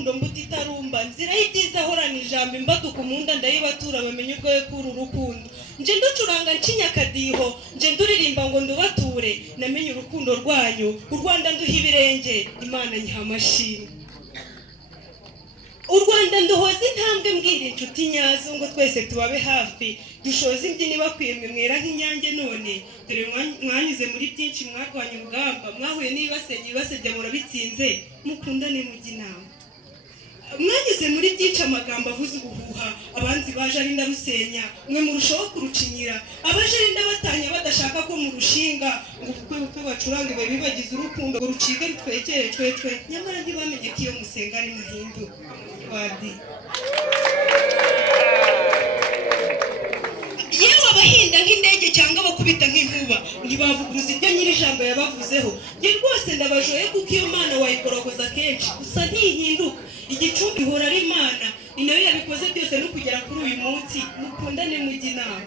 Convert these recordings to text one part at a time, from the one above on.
urukundo mbutitarumba nzira y'ibyiza horana ijambo imbaduka umunda ndayibatura bamenye ubwoye kuri urukundo nje nducuranga ncinya akadiho nje nduririmba ngo ndubature namenye urukundo rwanyu u Rwanda nduha ibirenge Imana nyiha amashimwe u Rwanda nduhoza intambwe mbwira inshuti nyazo ngo twese tubabe hafi dushoza imbyini bakwiye mwera nk'inyange none dore mwanyuze muri byinshi mwarwanya urugamba mwahuye n'ibasebya murabitsinze mukundane mujya inama mwanyuze muri byinshi amagambo avuze ubuhuha abanzi baje ari ndarusenya mwe murushaho kurucinyira abaje ari ndabatanya badashaka ko murushinga ngo ubukwe bacuranga babe bibagize urukundo ngo rucike rutwekere twetwe nyamara ntibamenye ko iyo musenga ari mahindu wadi yewe abahinda nk'indege cyangwa bakubita nk'inkuba ntibavuguruza ibyo nyiri ijambo yabavuzeho njye rwose ndabajoye kuko iyo Mana wayikorogoza kenshi gusa ntihinduka igicumbi ihora ari Imana ni nayo yabikoze byose no kugera kuri uyu munsi mukundane mujya inama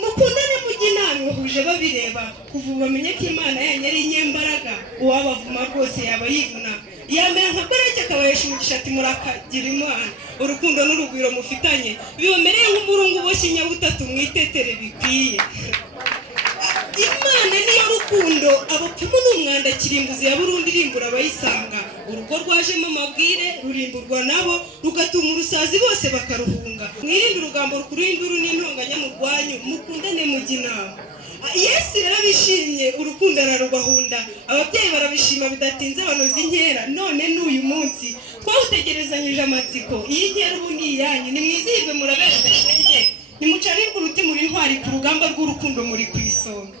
mukundane mujya inama bahuje babireba kuva bamenye ko Imana yanyu ari inyembaraga uwabavuma rwose yaba yivuna yamera nka Bareke akabayesha umugisha ati murakagira Imana urukundo n'urugwiro mufitanye bibamereye nk'umurungu uboshye inyabutatu mwitetere bikwiye Imana niyo rukundo abapfumu n'umwanda kirimbuzi ya Burundi irimbura abayisanga urugo rwajemo amabwire rurimburwa nabo rugatuma urusazi bose bakaruhunga mwirinde urugambo rukurinduru n'intonganya mu rwanyu mukundane mujya inama Yesu yarabishimye urukundo ararubahunda ababyeyi barabishima bidatinze banoza inkera none n'uyu munsi twawutegerezanyije amatsiko iyi nkera ubu ni iyanyu nimwizihirwe murabera agashenge nimucarirwe uruti muri intwari ku rugamba rw'urukundo muri ku isonga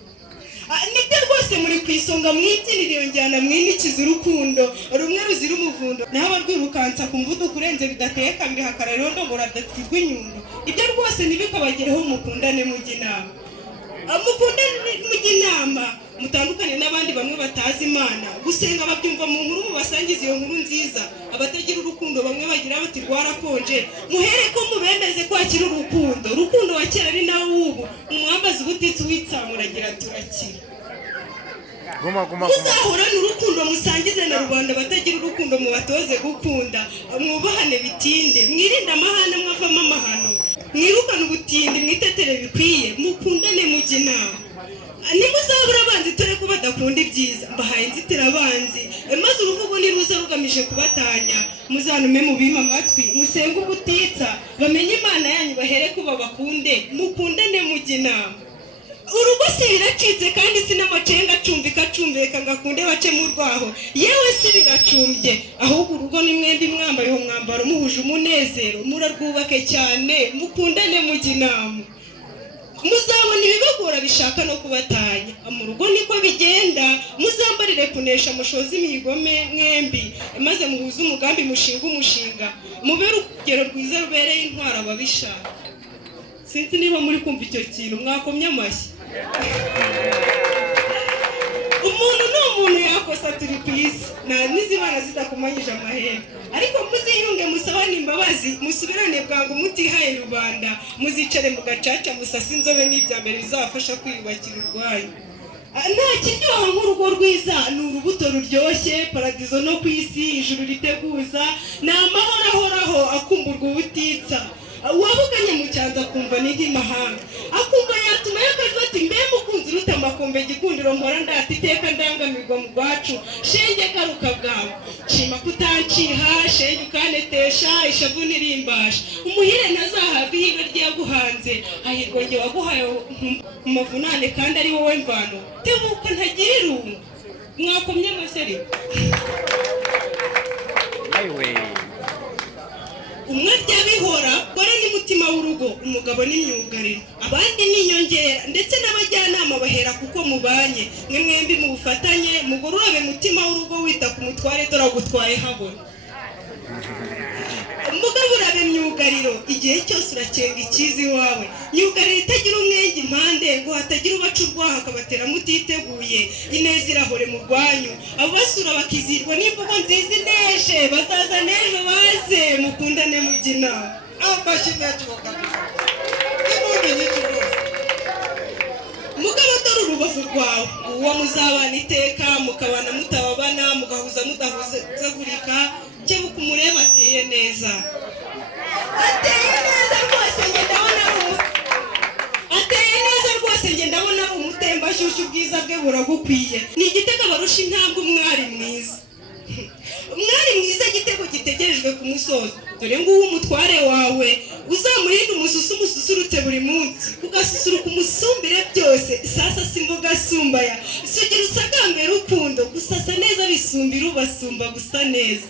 nibyo rwose muri ku isonga mwibyinira iyo njyana mwinikiza urukundo rumwe ruzira umuvundo naho abarwirukansa ku mvuduko urenze bidateye kabiri hakararondo ngo radatwirwa inyundo ibyo rwose ntibikabagereho mukundane mujya inama mukundane mujya inama mutandukane n'abandi bamwe batazi Imana gusenga babyumva mu nkuru mubasangiza iyo nkuru nziza abatagira urukundo bamwe bagira bati rwarakonje muhere ko mubemeze kwakira urukundo wa kera ari nawe ubu umwambaza ubutitsi witsamuragira turakira muzahorane urukundo musangize na rubanda batagira urukundo mubatoze gukunda mwubahane bitinde mwirinde amahane mwavamo amahano mwirukane ubutindi mwitetere bikwiye mukundane mujya inama nimuzabura abanzi tore ko badakunda ibyiza mbahaye inzitira abanzi maze uruvugo niruza rugamije kubatanya muzanume mubima amatwi musenge ubutitsa bamenye Imana yanyu bahere ko babakunde mukundane mujya inama urugo si biracitse kandi sinamacenga acumbika ngakunde bace mu rwaho yewe si biracumbye ahubwo urugo ni mwembi mwambaye uwo mwambaro muhuje umunezero murarwubake cyane mukundane mujya inama muzabona ibibagora bishaka no kubatanya mu rugo niko bigenda muzambarire kunesha mushoza imihigo mwembi maze muhuze umugambi umushinga mubere urugero rwiza rubereye intwara ababishaka sinzi niba muri kumva icyo kintu mwakomye amashyi umuntu ni umuntu yakosa turi ku isi n'izibana zidakomanyije amahembe ariko muziyunge musabane imbabazi musubirane bwangu mutihaye rubanda muzicare mu gacaca musase inzobe n'ibyambere bizabafasha kwiyubakira urwanyu nta kiryoha nk'urugo rwiza ni urubuto ruryoshye paradizo no ku isi ijuru riteguza ni amahoro ahoraho akumburwa ubutitsa wabuganye mu cyanza akumva n'indi mahanga akumva yatuma yakajwe ati mbe mukunzi uruta amakombe gikundiro mpora ndata iteka ndangamirwa mu rwacu shenge garuka bwawe shima kutanciha shenge ukanetesha ishavu nirimbasha umuhire ntazahabwa ihibe ryaguhanze hahirwa nge waguhaye mu mavunane kandi ari wowe mvano tebuka ntagira irungu mwakomye amashyari umwe ryabihora gore n'umutima w'urugo umugabo n'imyugariro abandi n'inyongera ndetse n'abajyanama bahera kuko mubanye mwe mwembi mu bufatanye mugorore mutima w'urugo wita ku mutware dore agutwaye habona umugabo urabe myugariro igihe cyose urakenga ikizi iwawe myugariro itagira umwenge impande ngo hatagira ubaca urwaho akabatera mutiteguye ineza irahore mu rwanyu abo basura bakizirwa n'imvugo nziza ineje bazaza n'ejo baze mukundane mujya inama amashyi menshi bakabisa n'ubundi nyinshi rwose mugabo dore urubavu rwawe uwo muzabana iteka mukabana mutababana mugahuza mudahuzagurika ateye neza rwose njye ndabona ateye neza rwose njye ndabona umutembashyushyu ubwiza bwe buragukwiye. Ni igitego barusha intambwe umwari mwiza. Umwari mwiza igitego gitegerejwe ku musozo. Dore nguwo umutware wawe uzamurinde umususu umususurutse buri munsi ugasusuruka umusumbire byose. Sasa simvuga sumbaya sugira usagambe rukundo gusasa neza bisumbira ubasumba gusa neza.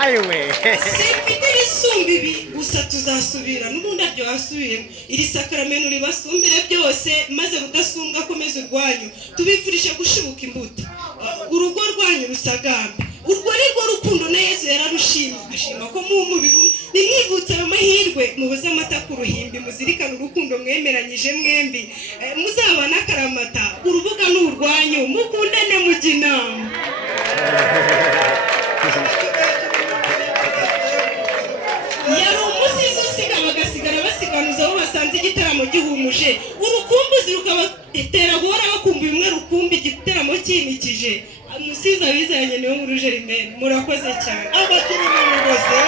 Aiwe Sifite isumbi ibi gusa tuzasubira n'ubundi aryo hasubiyemo iri sakramento ribasumbire byose maze rudasumbwa komeza urwanyu tubifurije gushibuka imbuto urugo rwanyu rusagambe. Urwo ni rwo rukundo na Yesu yararushimye ashima ko mu mubiri nimwivutse amahirwe mubuze amata ku ruhimbi muzirikana urukundo mwemeranyije mwembi muzabana akaramata urubuga n'urwanyu mukundane mujya inama. Yari umusizi usiga bagasigara basiganuza aho basanze igitaramo gihumuje urukumbuzi rukabatera guhora bakumbuye umwe rukumbi igitaramo kinikije. Umusizi abizanye niwe mu Rujerimene murakoze cyane abakiri mu mugozi.